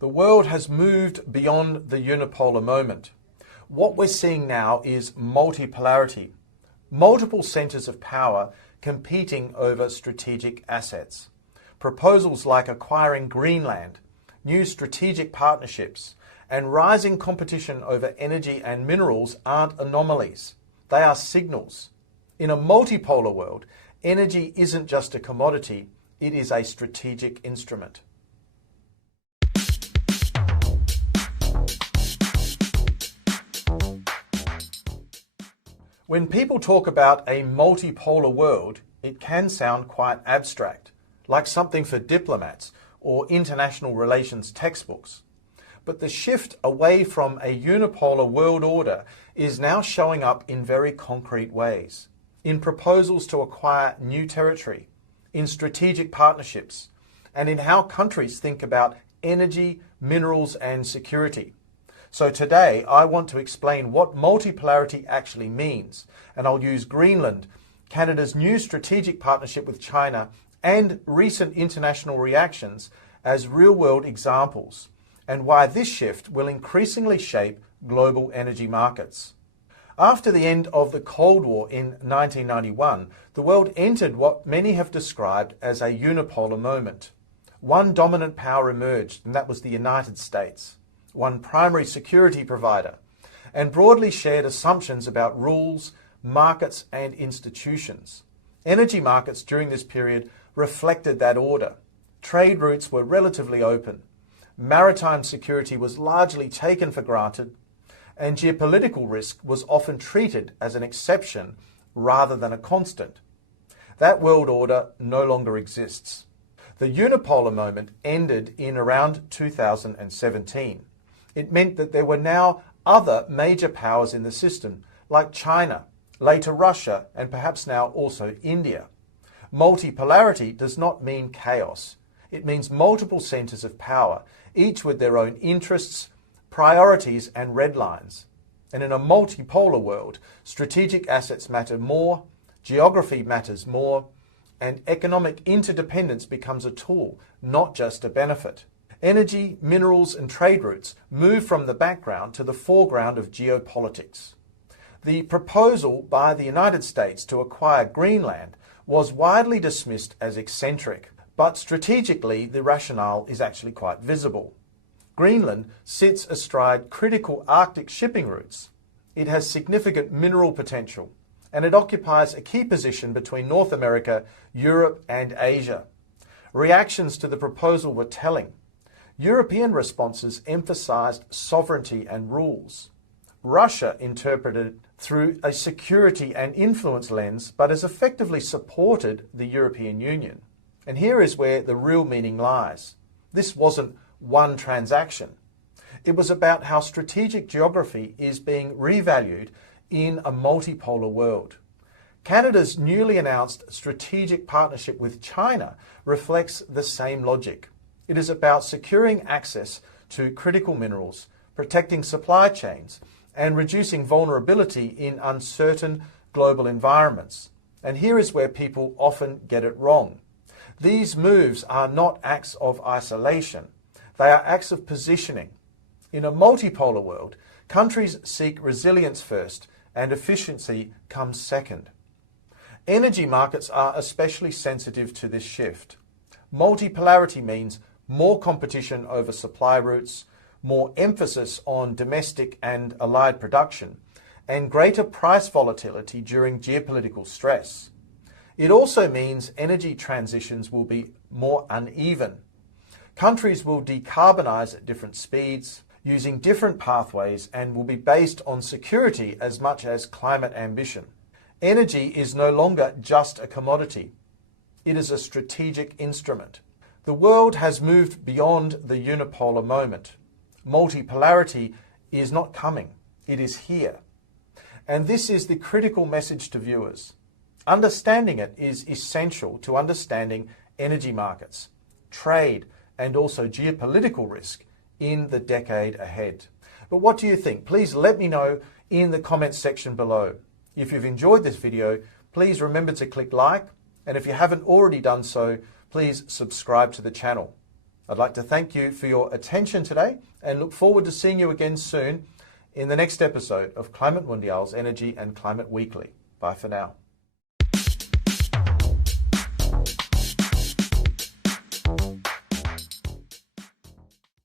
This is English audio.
The world has moved beyond the unipolar moment. What we're seeing now is multipolarity, multiple centres of power competing over strategic assets. Proposals like acquiring Greenland, new strategic partnerships, and rising competition over energy and minerals aren't anomalies. They are signals. In a multipolar world, energy isn't just a commodity, it is a strategic instrument. When people talk about a multipolar world, it can sound quite abstract, like something for diplomats or international relations textbooks. But the shift away from a unipolar world order is now showing up in very concrete ways, in proposals to acquire new territory, in strategic partnerships, and in how countries think about energy, minerals, and security. So today, I want to explain what multipolarity actually means, and I'll use Greenland, Canada's new strategic partnership with China, and recent international reactions as real-world examples, and why this shift will increasingly shape global energy markets. After the end of the Cold War in 1991, the world entered what many have described as a unipolar moment. One dominant power emerged, and that was the United States, one primary security provider, and broadly shared assumptions about rules, markets, and institutions. Energy markets during this period reflected that order. Trade routes were relatively open. Maritime security was largely taken for granted, and geopolitical risk was often treated as an exception rather than a constant. That world order no longer exists. The unipolar moment ended in around 2017. It meant that there were now other major powers in the system, like China, later Russia, and perhaps now also India. Multipolarity does not mean chaos. It means multiple centres of power, each with their own interests, priorities, and red lines. And in a multipolar world, strategic assets matter more, geography matters more, and economic interdependence becomes a tool, not just a benefit. Energy, minerals, and trade routes move from the background to the foreground of geopolitics. The proposal by the United States to acquire Greenland was widely dismissed as eccentric, but strategically the rationale is actually quite visible. Greenland sits astride critical Arctic shipping routes. It has significant mineral potential, and it occupies a key position between North America, Europe, and Asia. Reactions to the proposal were telling. European responses emphasized sovereignty and rules. Russia interpreted it through a security and influence lens, but has effectively supported the European Union. And here is where the real meaning lies. This wasn't one transaction. It was about how strategic geography is being revalued in a multipolar world. Canada's newly announced strategic partnership with China reflects the same logic. It is about securing access to critical minerals, protecting supply chains, and reducing vulnerability in uncertain global environments. And here is where people often get it wrong. These moves are not acts of isolation. They are acts of positioning. In a multipolar world, countries seek resilience first and efficiency comes second. Energy markets are especially sensitive to this shift. Multipolarity means more competition over supply routes, more emphasis on domestic and allied production, and greater price volatility during geopolitical stress. It also means energy transitions will be more uneven. Countries will decarbonize at different speeds, using different pathways, and will be based on security as much as climate ambition. Energy is no longer just a commodity. It is a strategic instrument. The world has moved beyond the unipolar moment. Multipolarity is not coming. It is here. And this is the critical message to viewers. Understanding it is essential to understanding energy markets, trade, and also geopolitical risk in the decade ahead. But what do you think? Please let me know in the comments section below. If you've enjoyed this video, please remember to click like, and if you haven't already done so, please subscribe to the channel. I'd like to thank you for your attention today and look forward to seeing you again soon in the next episode of Climate Mundial's Energy and Climate Weekly. Bye for now.